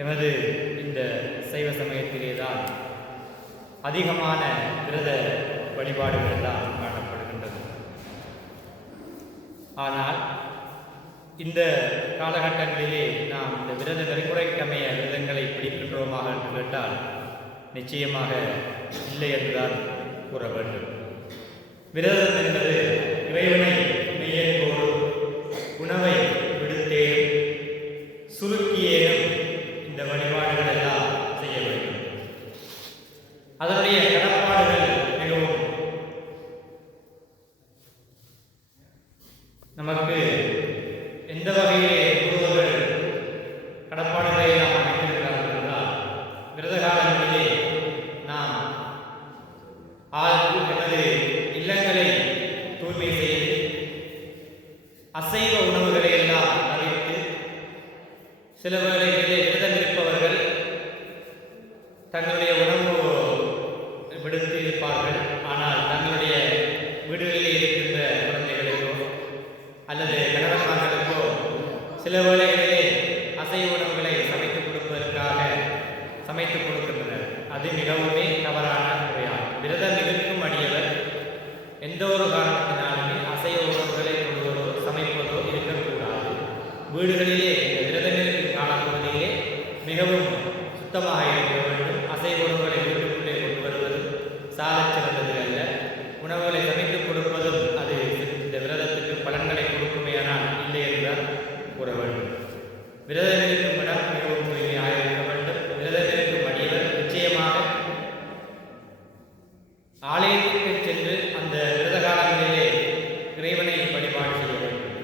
எமது இந்த சைவ சமயத்திலே தான் அதிகமான விரத வழிபாடுகள் எல்லாம் காணப்படுகின்றது. ஆனால் இந்த காலகட்டங்களிலே நாம் இந்த விரத நெறிமுறைக்கமைய விரதங்களை பிடிக்கின்றோமாக என்று கேட்டால் நிச்சயமாக இல்லை என்றுதான் கூற வேண்டும். விரதம் என்பது இறைவனை மெய்யன்போடு உணவை விடுத்தேனும் சுருக்கியேனும் இந்த வழிபாடுகள் எல்லாம் செய்ய வேண்டும். அதனுடைய கடப்பாடுகள் மிகவும் நமக்கு எந்த வகையிலே குருவர்கள் கடப்பாடுகளை எல்லாம் அமைத்திருக்கிறார்கள் என்றால், விரத காலங்களிலே நாம் எமது இல்லங்களை தூய்மை செய்து அசைவ உணவுகளை எல்லாம் தவிர்த்து, சில வேளைகளிலே விரதம் இருப்பவர்கள் தங்களுடைய உணவு விடுத்து இருப்பார்கள். ஆனால் தங்களுடைய வீடுகளிலே இருக்கின்ற குழந்தைகளுக்கோ அல்லது கணவன்மார்களுக்கோ சில வேளைகளிலே அசைவ உணவுகளை சமைத்துக் கொடுப்பதற்காக சமைத்துக் கொடுக்கின்றனர். அது மிகவுமே தவறான முறையாகும். விரதம் இருக்கும் அடியவர் எந்த ஒரு காரணத்தினாலுமே அசைவ உணவுகளை கொள்வதோ சமைப்பதோ இருக்கக்கூடாது. வீடுகளிலே இந்த விரதம் இருக்கும் காலப்பகுதியிலே மிகவும் சுத்தமாக இருக்க வேண்டும். அசைவ உணவுகளை வீட்டுக்குள்ளே கொண்டு வருவது சாலச் சிறந்தது அல்ல. உணவுகளை சமைத்துக் கொடுப்பதும் அது இந்த விரதத்துக்கு பலன்களை கொடுக்குமேயானால் இல்லை என்றுதான் கூற வேண்டும். விரதம் இருக்கும் இடம் மிகவும் தூய்மையாக இருக்க வேண்டும். விரதம் இருக்கும் அடியவர் நிச்சயமாக ஆலயத்திற்கு சென்று அந்த விரத காலங்களிலே இறைவனை வழிபாடு செய்ய வேண்டும்.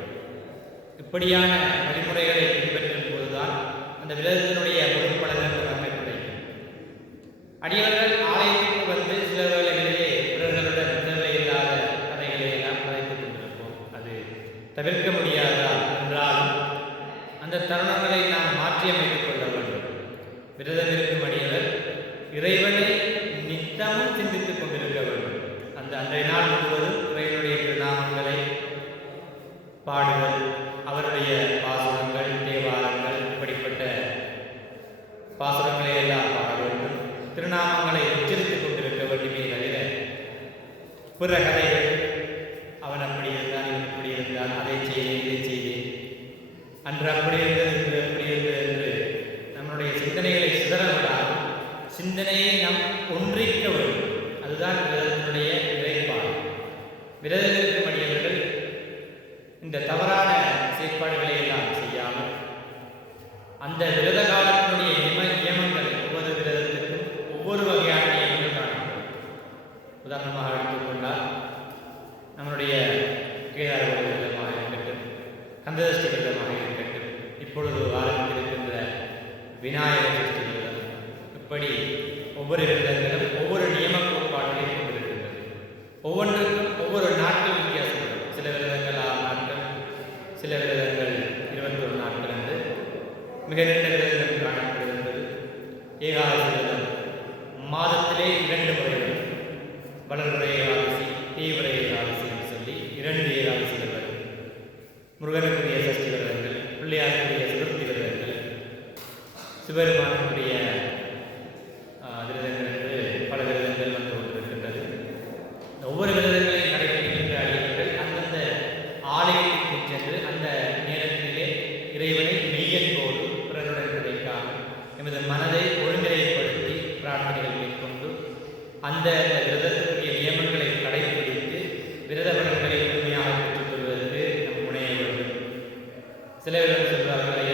இப்படியான வழிமுறைகளை பின்பற்றும் போதுதான் அந்த விரதத்தினுடைய பொருட்பலன்கள் நமக்கு கிடைக்கும். அடியவர்கள் ஆலயத்திற்கு வந்து சில வேளைகளிலே பிறர்களுடன் தேவையில்லாத கதைகளை எல்லாம் கதைத்துக் கொண்டிருப்போம். அது தவிர்க்க முடியாதா என்றாலும் அந்த தருணங்களை நாம் மாற்றியமைத்துக் கொள்ள வேண்டும். விரதம் இருக்கும் அடியவர் இறைவனை நித்தமும் சிந்தித்துக் கொண்டிருக்க வேண்டும். அந்த அன்றைய நாள் முழுவதும் இறைவனுடைய திருநாமங்களை பாடுதல், அவருடைய பாசுரங்கள், தேவாரங்கள், இப்படிப்பட்ட பாசுரங்களை எல்லாம் பாட வேண்டும். திருநாமங்களை உச்சரித்துக் கொண்டிருக்க வேண்டுமே தவிர பிற கதைகள், அவன் அப்படி இருந்தான், இவன் இப்படி இருந்தான், அதை செய்தேன், இதை செய்தேன், அன்று அப்படி இருந்தது, இன்று எப்படி இருந்தது என்று நம்முடைய சிந்தனைகளை சிதறவிடாமல் சிந்தனையை நாம் ஒன்றிக்க வேண்டும். அதுதான் விரதத்தினுடைய நிலைப்பாடு. விரதம் இருக்கும் அடியவர்கள் இந்த தவறான செயற்பாடுகளை எல்லாம் செய்யாமல் அந்த விரத காலத்தினுடைய நியமங்கள், ஒவ்வொரு விரதத்திற்கும் ஒவ்வொரு வகையான நியமங்கள் காணப்படும். உதாரணமாக எடுத்துக்கொண்டால் நம்முடைய கேதார விரதமாக இருக்கட்டும், கந்தசஷ்டி விரதமாக இருக்கட்டும், இப்பொழுது ஆரம்பித்திருக்கின்ற விநாயகர் சஷ்டி விரதம், இப்படி ஒவ்வொரு விரதங்களும் ஒவ்வொரு நியம கோட்பாடுகளை கொண்டிருக்கின்றது. ஒவ்வொன்றுக்கும் ஒவ்வொரு நாட்கள் வித்தியாசப்படும். சில விரதங்கள் 6 நாட்கள், சில விரதங்கள் 21 நாட்கள் என்று மிக நீண்ட விரதங்கள் காணப்படுகின்றது. ஏகாதசி விரதம் மாதத்திலே 2 முறைகள், வளர்முறை ஏகாதசி, தீவிர ஏகாதசி என்று சொல்லி 2 ஏகாதசிகள் வரும். முருகனுக்குரிய சஷ்டி விரதங்கள், பிள்ளையாருக்குரிய சதுர்த்தி விரதங்கள், சிவபெருமானுக்குரிய விரதங்கள் என்று பல விரதங்கள் வந்து கொண்டிருக்கின்றது. ஒவ்வொரு விரதங்களையும் கடைபிடிக்கின்ற அடியவர்கள் அந்தந்த ஆலயத்திற்கு சென்று அந்த நேரத்திலே இறைவனை மெய்யன்போடு பிறருடன் கிடைக்காமல் எமது மனதை ஒருநிலைப்படுத்தி பிரார்த்தனைகள் மேற்கொண்டு அந்த விரதத்தினுடைய நியமங்களை கடைபிடித்து விரத பலன்களை முழுமையாக பெற்றுக் கொள்வதற்கு நாம் முனைய வேண்டும். சில விரதம் சொல்வார்கள்,